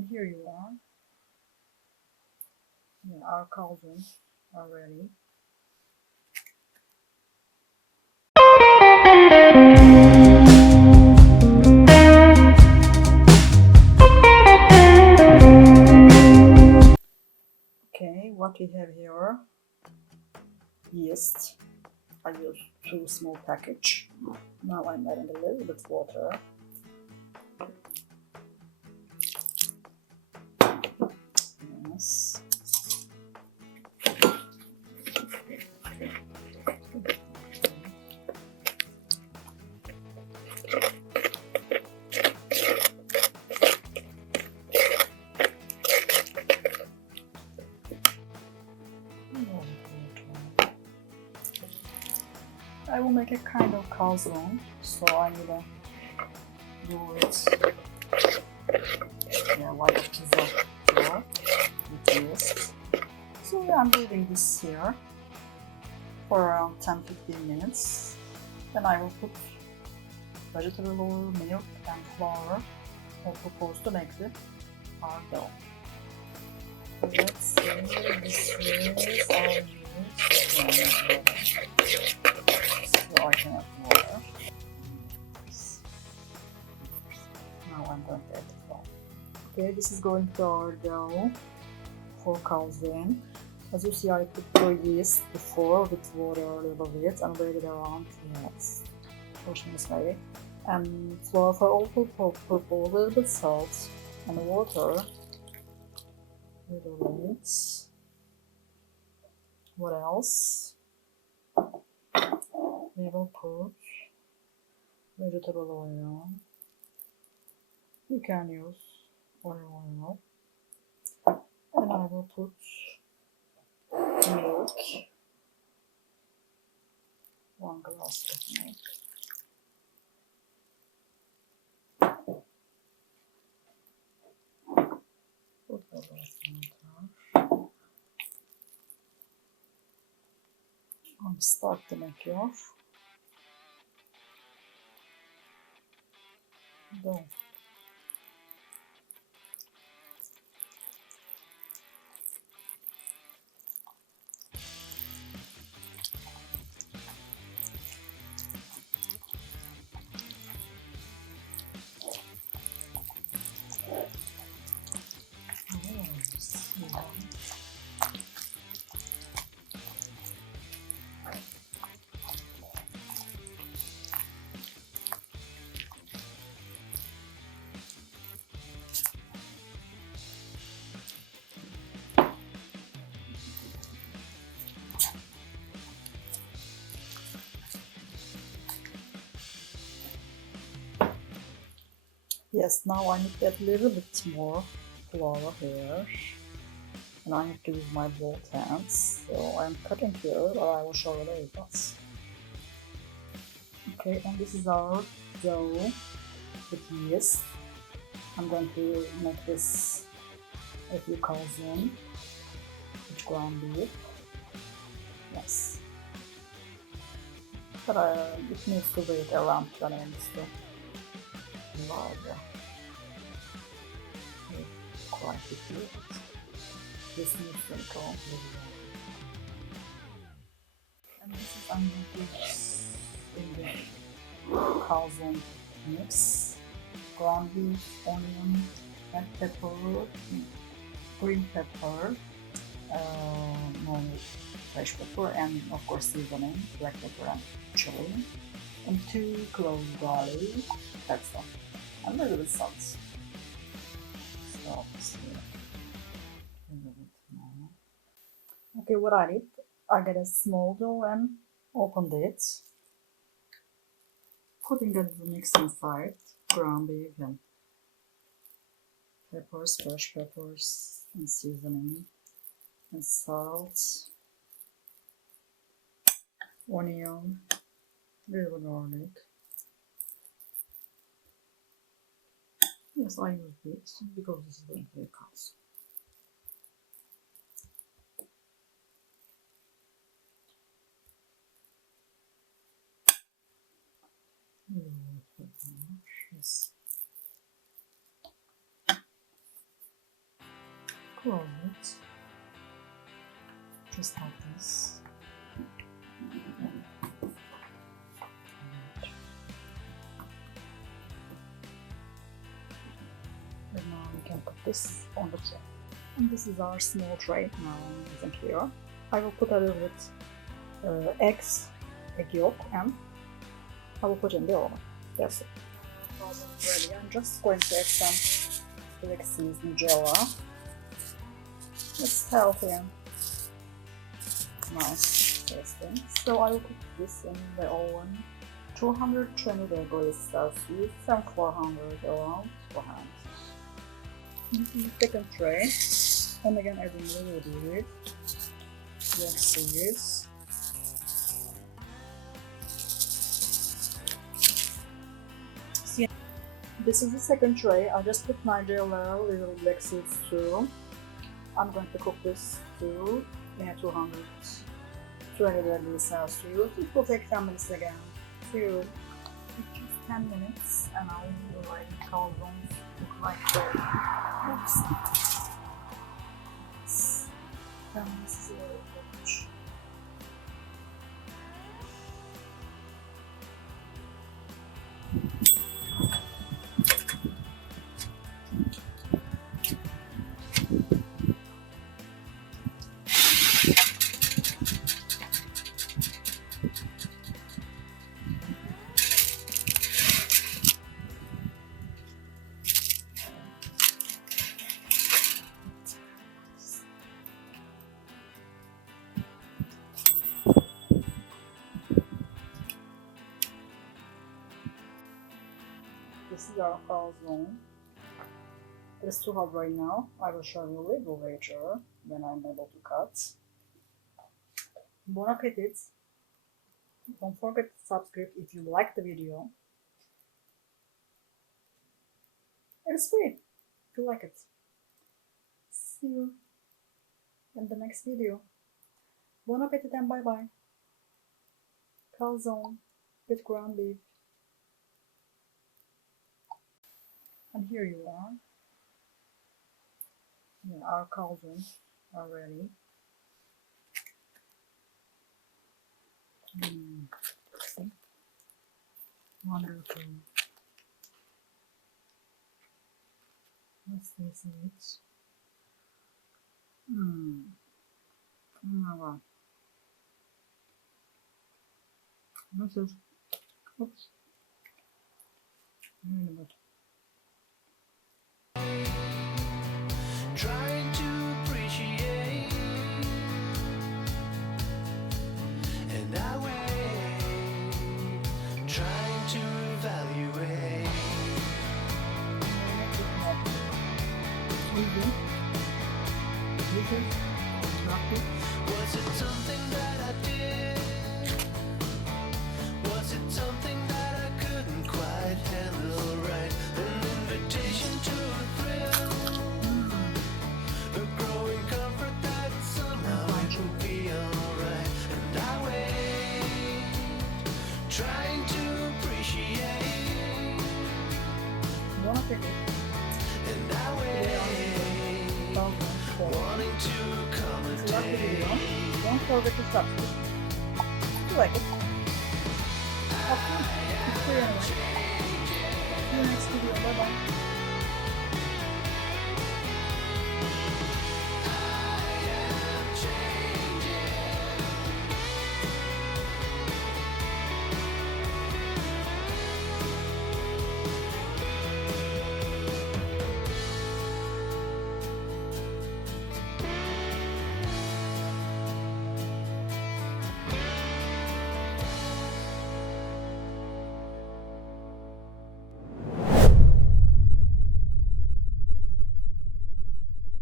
And here you are. Yeah, our calzone are ready. Okay, what we have here: yeast. I use 2 small package. Now I'm adding a little bit water. Yes. I will make a kind of calzone, so I need to do it, yeah, like a pizza flour with yeast. So I'm leaving this here for around 10-15 minutes. Then I will put vegetable oil, milk and flour, all proposed to make our dough. So let's see, this is our yeast. So I can add water. Now I'm going to add the flour. Okay, this is going to our dough for calzone. As you see, I put the yeast before with water a little bit and waited around 3 minutes. Portion is ready. And flour for all purple, a little bit salt and water. Little bit. What else? We will put vegetable oil. You can use oil. And I will put milk. 1 glass of milk. Put the rest in there. And start to make your dough. Yes, now I need to add a little bit more flour here. And I need to use my both hands. So I'm cutting here, but I will show you later. Okay, and this is our dough with yeast. I'm going to make this a few calzone with ground beef. Yes. But it needs to wait around 20 minutes to larger. Quite a few. This needs to go. And this is I'm going to use in the calzone mix. Ground beef, onion, red pepper, green pepper, normal fresh pepper, and of course seasoning, black pepper and chili, and 2 cloves garlic. That's all. And a little bit salt. So let's see. A little bit more. Okay, what I did, I got a small dough and opened it, putting the mix inside, ground beef and peppers, fresh peppers, and seasoning, and salt, onion, little garlic. Yes, I use it because this is going to be a calzone. Yes. close it just like this. And now we can put this on the tray. And this is our small tray now isn't here. I will put a little bit egg yolk, and I will put in the oven. That's it. Ready. I'm just going to add some black seeds Nutella. It's healthy and nice tasting. So I will put this in the oven, 220 degrees Celsius and 400 around behind. This is the second tray, and again adding a little bit black seeds. See, this is the second tray. I just put Nutella, little black seeds too. I'm going to cook this too in a 220 degrees Celsius. It will take 10 minutes again. So just 10 minutes and I'll be like calzone look like that. Oops. 10 minutes is a little much. This is our calzone. It's too hot right now. I will show you a little later when I'm able to cut. Bon appetit! Don't forget to subscribe if you like the video. It's free if you like it. See you in the next video. Bon appetit and bye bye. Calzone with ground beef. And here you are. Yeah, our calzone are ready. See? Wonderful. Let's taste it. Oh wow. This is, oops, really good. Trying to appreciate, and I wait, trying to evaluate. Was it something that I did? Was it something that I couldn't quite handle right? An invitation to a thrill. Trying to appreciate, and I wait, wanting to come and take. Don't forget to subscribe. If you like it. Okay. See you next video. Bye bye.